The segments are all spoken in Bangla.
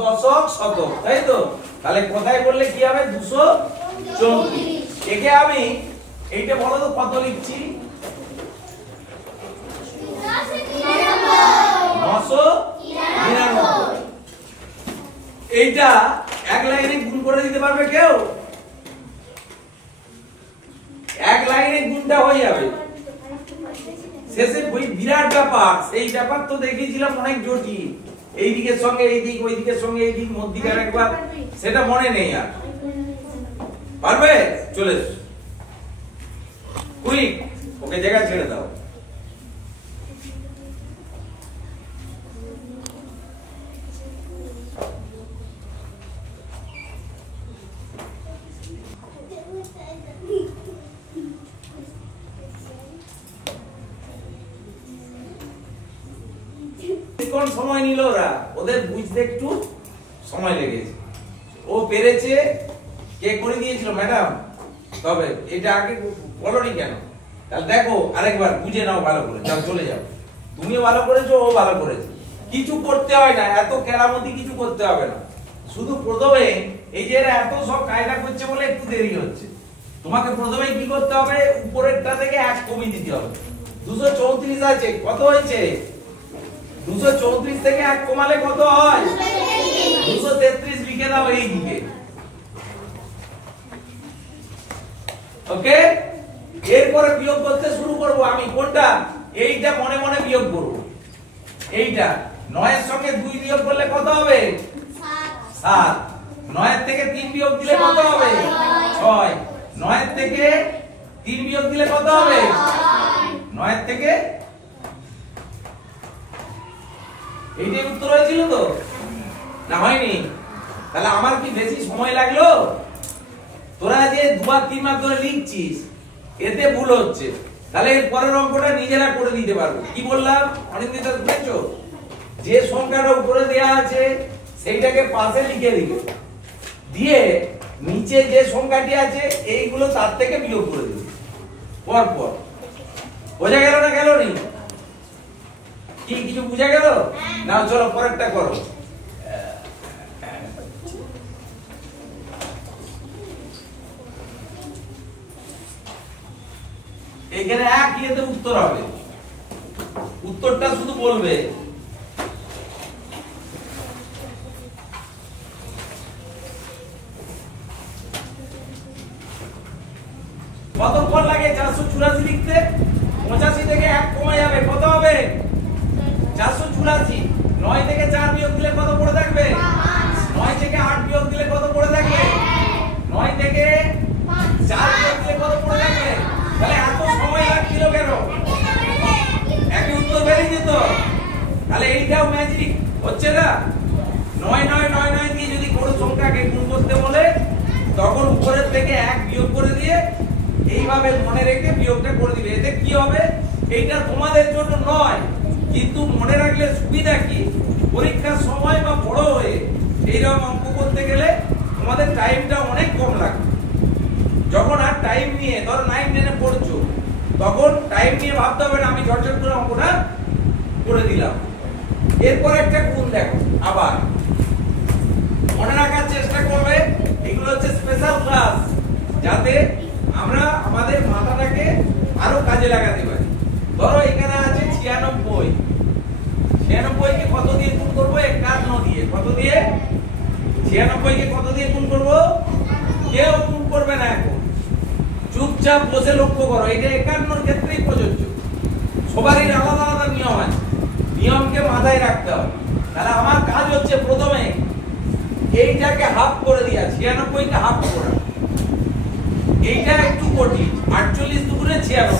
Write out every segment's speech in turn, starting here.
দশক শতক, তাই তো? তাহলে কোথায় বললে কি হবে? 234। একে আমি এইটা বলো তো কত লিখছি? 999। এইটা এক লাইনে গুণ করে দিতে পারবে কেউ? এক লাইনে গুণটা হয়ে যাবে। শেষে ওই বিরাট ব্যাপার, সেই ব্যাপার তো দেখিয়েছিলাম অনেক জটিল। এই দিকের সঙ্গে এই দিক, ওই দিকের সঙ্গে এই দিক, মধ্যিখানে একবার, সেটা মনে নেই আর। পারবে? চলে এসো কুইক, ওকে জায়গা ছেড়ে দাও। কোন সময় নিল ওরা? ওদের বুঝতে একটু সময় লেগেছে। ও পেরেছে, কে করে দিয়েছিল? ম্যাডাম। তবে এটা আগে বলনি কেন? তাহলে দেখো আরেকবার বুঝে নাও ভালো করে। যাও চলে যাও, তুমিও ভালো করেছো, ও ভালো করেছে। কিছু করতে হয় না, এত কেরামতি কিছু করতে হবে না। শুধু প্রথমে এই যে এরা এত সব কায়দা করছে বলে একটু দেরি হচ্ছে। তোমাকে প্রথমে কি করতে হবে? উপরেরটা থেকে 1 কমিয়ে দিতে হবে। 234 আছে, কত হয়েছে? 234 থেকে 1 কমালে কত হয়? 233 লিখে দাও এই দিকে। ওকে, এরপরে বিয়োগ করতে শুরু করব আমি। কোনটা? এইটা মনে মনে বিয়োগ করব। এইটা 9 এর সঙ্গে 2 বিয়োগ করলে কত হবে? 7। 9 এর থেকে 3 বিয়োগ দিলে কত হবে? 6। 9 এর থেকে 3 বিয়োগ দিলে কত হবে? 9 এর থেকে, এইটাই উত্তর হয়েছিল তো? না হয়নি? তাহলে আমার কি বেশি সময় লাগলো? তোরা যে 2 আর 3 বার ধরে লিখছিস, এতে ভুল হচ্ছে। তাহলে এর পরের অঙ্কটা নিজেরা করে দিতে পারবে। কি বললাম অনিন্দিতা, বুঝেছো? যে সংখ্যাটা উপরে দেয়া আছে সেইটাকে পাশে লিখে দিবে, দিয়ে নিচে যে সংখ্যাটি আছে এইগুলো তার থেকে বিয়োগ করে দিবে পর পর। বোঝা গেল না গেল নি? কি কিছু বুঝা গেল? না চলো পরেরটা করো। এখানে এক ইয়েতে উত্তর হবে, উত্তরটা শুধু বলবে। কতক্ষণ লাগে 484 লিখতে? 85 থেকে 1 কমে যাবে, কত হবে? 484। 9 থেকে 4 বিয়োগ দিলে কত পড়ে থাকবে? 9 থেকে 8 বিয়োগ দিলে কত পড়ে থাকবে? 9 থেকে 4 বিয়োগ দিলে কত পড়ে থাকবে? তাহলে এত সময় লাগছিল কেন? একই উত্তর বেরিয়ে যেত। তাহলে এইটাও ম্যাজিক হচ্ছে না? 9999 দিয়ে যদি কোনো সংখ্যাকে গুণ করতে বলে, তখন উপরের থেকে 1 বিয়োগ করে দিয়ে এইভাবে মনে রেখে বিয়োগটা করে দিবে। এতে কি হবে? এইটা তোমাদের জন্য নয়, কিন্তু মনে রাখলে সুবিধা কি? পরীক্ষার সময় বা বড় হয়ে এইরকম অঙ্ক করতে গেলে তোমাদের টাইমটা অনেক কম লাগবে। যখন আর টাইম নিয়ে ধরো 9 10 এ পড়ছো, তখন টাইম নিয়ে ভাবতে হবে না, আমি ঝটঝট করে অঙ্কটা করে দিলাম। এরপর একটা গুণ দেখো, আবার মনে রাখার চেষ্টা করবে। এগুলো হচ্ছে স্পেশাল ক্লাস, যাতে আমরা আমাদের মাথাটাকে আরো কাজে লাগাতে পারি। ধরো এখানে আছে 96। 96 কে কত দিয়ে গুণ করব? 51 দিয়ে। কত দিয়ে? 96 কে কত দিয়ে গুণ করব? কেউ গুণ করবে না এখন, চুপচাপ বসে লক্ষ্য করো। এটা 51 এর ক্ষেত্রেই প্রযোজ্য। সবারই আলাদা আলাদা নিয়ম আছে, নিয়মকে মাথায় রাখতে হবে। তাহলে আমার কাজ হচ্ছে প্রথমে এইটাকে হাফ করে দিয়া, 96 কে হাফ করা। এইটা একটু কঠিন, 48 দুগুণে 96।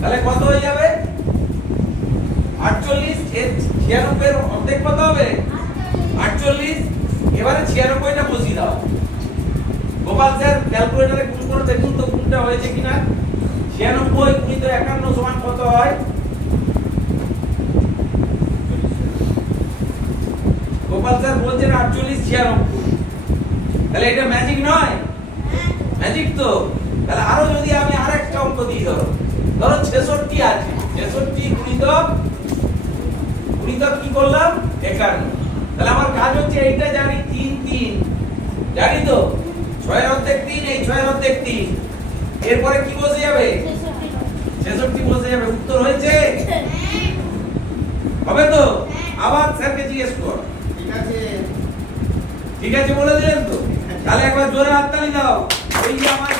তাহলে কত হয়ে যাবে? 48 এর 96 এর অর্ধেক কত হবে? 48। এবারে 96টা বসিয়ে দাও। গোপাল স্যার ক্যালকুলেটরে গুণ করে দেখুন তো গুণটা হয়েছে কিনা। 96 গুণিত 51 সমান কত হয়? গোপাল স্যার বলছেন 48 96। তাহলে এটা ম্যাজিক নয়? ম্যাজিক তো। তাহলে আরো যদি আমি আরেকটা অঙ্ক দিই, ধরো 66 আছে, 66 গুণিত কি করলাম? 51। তাহলে আমার কাজ হচ্ছে এইটা জানি 3 3 জানি তো 6 এর অর্ধেক 3 এই 6 এর অর্ধেক 3 এরপরে কি বসে যাবে 66 বসে যাবে উত্তর হয়েছে হবে তো আবার স্যারকে জিজ্ঞেস কর ঠিক আছে বলে দিলেন তো তাহলে একবার জোরে হাততালি দাও এই যে আমার